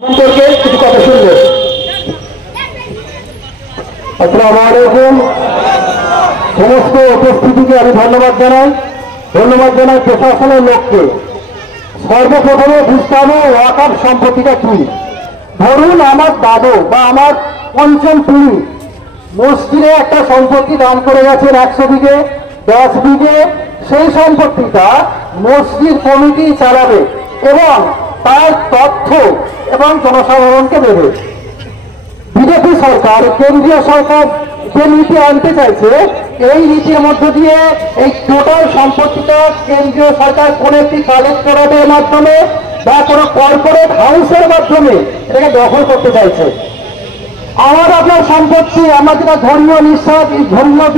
সম্পর্কে কিছু কথা শুনবো। আসসালামু আলাইকুম। সমস্ত উপস্থিতিকে আমি ধন্যবাদ জানাই প্রশাসনের লোককে। সর্বপ্রথমে বুঝতে হবে ওয়াকফ সম্পত্তিটা কি। ধরুন আমার দাদু বা আমার পঞ্চম পিঢ়ি মসজিদে একটা সম্পত্তি দান করে গেছেন 100 বিঘে 10 বিঘে, সেই সম্পত্তিটা মসজিদ কমিটি চালাবে এবং তার তথ্য এবং জনসাধারণকে দেবে। বিজেপি সরকার, কেন্দ্রীয় সরকার যে নীতি আনতে চাইছে, এই নীতির মধ্য দিয়ে এই টোটাল সম্পত্তিটা কেন্দ্রীয় সরকার কোন একটি কালেক্টরেটের মাধ্যমে বা কোনো কর্পোরেট হাউসের মাধ্যমে এটাকে দখল করতে চাইছে। আমার আপনার সম্পত্তি, আমার যেটা ধর্মীয়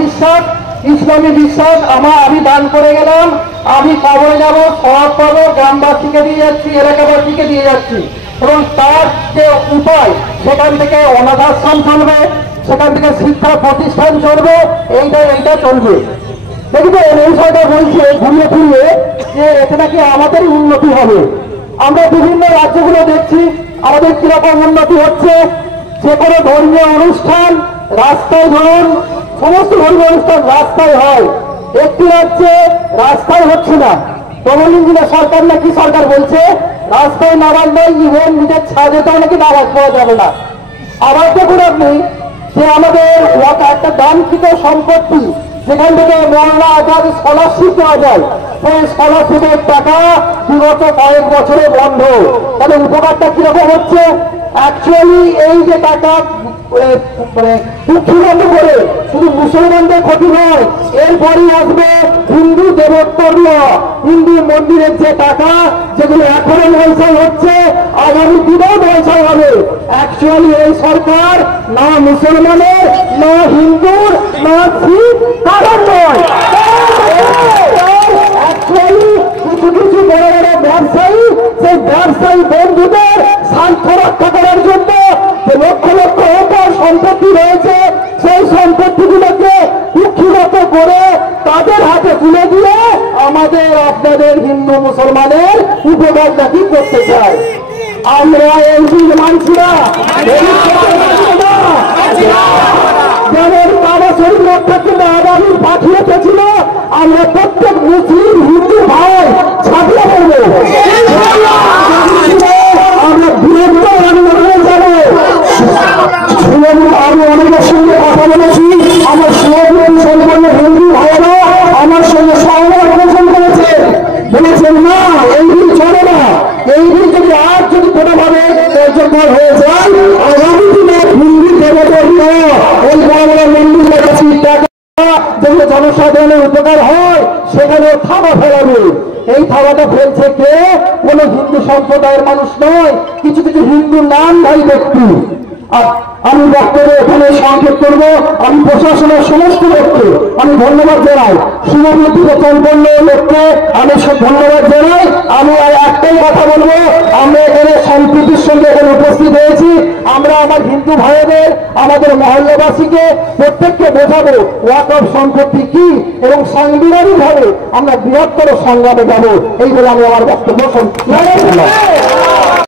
বিশ্বাস, ইসলামী বিশ্বাস, আমি দান করে গেলাম, আমি কবরে যাব, সওয়াব পাবো, গ্রামবাসীকে দিয়ে যাচ্ছি, এলাকাবাসীকে দিয়ে যাচ্ছি এবং তার যে উপায়, সেখান থেকে অনাথ আশ্রম চলবে, সেখান থেকে শিক্ষা প্রতিষ্ঠান চলবে, এইটা চলবে। দেখবেন এই সরকার বলছে ঘুরিয়ে ফিরিয়ে যে এতে নাকি আমাদেরই উন্নতি হবে। আমরা বিভিন্ন রাজ্যগুলো দেখছি আমাদের কিরকম উন্নতি হচ্ছে। যে কোনো ধর্মীয় অনুষ্ঠান রাস্তায়, ধরুন সমস্ত ধর্মীয় অনুষ্ঠান রাস্তায় হয়, একটি রাজ্যে রাস্তায় হচ্ছে না। তরুণীরা সরকার নাকি সরকার বলছে রাস্তায় নামাজ নয়, ইভেন নিজের ছাদেতেও নাকি নামাজ পড়া যাবে না। আবার দেখুন আপনি যে আমাদের একটা দানকৃত সম্পত্তি, যেখান থেকে মৌলানা আজাদ স্কলারশিপ দেওয়া যায়, সেই স্কলারশিপের টাকা বিগত কয়েক বছরে বন্ধ। তাহলে উপকারটা কিরকম হচ্ছে? অ্যাকচুয়ালি এই যে টাকা বন্ধ করে শুধু মুসলমানদের ক্ষতি নয়, এরপরই আসবে হিন্দু দেবোত্তর্য, হিন্দু মন্দিরের যে টাকা, যেগুলো এখনো ব্যবসায় হচ্ছে, আগামী দিনেও ব্যবসায় হবে। অ্যাকচুয়ালি এই সরকার না মুসলমানের, না হিন্দুর, না শিখ কারণ নয়। অ্যাকচুয়ালি কিছু কিছু বড় বড় ব্যবসায়ী, সেই ব্যবসায়ী বন্ধুদের স্বার্থ রক্ষা করার জন্য যে লক্ষ লক্ষ একর সম্পত্তি রয়েছে, সেই সম্পত্তিগুলোকে কুক্ষিগত করে তাদের হাতে তুলে দিয়ে আমাদের আপনাদের হিন্দু মুসলমানের উপকার নাকি করতে চায়। আমরা এই দিন মানছি না। যেমন বাবা শরীর রক্ষার জন্য আগামী পাঠিয়ে ছিল, আমরা প্রত্যেক মুসলিম হিন্দু ভাই ছাপিয়ে পড়বো, আমরা বৃহত্তর আন্দোলনে যাবো। আমি অনেকের সঙ্গে কথা বলেছি, আমার সম্পন্ন হিন্দু ভাইয়েরা আমার সঙ্গে সহমত পোষণ করেছেন, বলেছেন না এই দিন চলে না, এই দিন যদি আর যদি কোনোভাবে কার্যকর হয়ে যায়, আগামী দিনে হিন্দু দেবতর্য এই বড় বড় মন্দির লেগেছি টাকা যেগুলো জনসাধারণের উপকার হয়, সেখানে থাবা ফেলাবে। এই থাবাটা ফেলছে কে? কোন হিন্দু সম্প্রদায়ের মানুষ নয়, কিছু কিছু হিন্দু নামধারী ব্যক্তি। আমি বক্তব্য এখানে সংক্ষেপ করবো। আমি প্রশাসনের সমস্ত লোককে আমি ধন্যবাদ জানাই, শুভবুদ্ধি সম্পন্ন লোককে আমি ধন্যবাদ জানাই। আমি আর একটাই কথা বলবো, আমরা এখানে সম্প্রীতির সঙ্গে এখানে উপস্থিত হয়েছি। আমরা আমার হিন্দু ভাইদের, আমাদের মহল্লাবাসীকে প্রত্যেককে বোঝাবো ওয়াকফ সম্পত্তি কি এবং সাংবিধানিক ভাবে আমরা বৃহত্তর সংগ্রামে যাবো। এই বলে আমি আমার বক্তব্য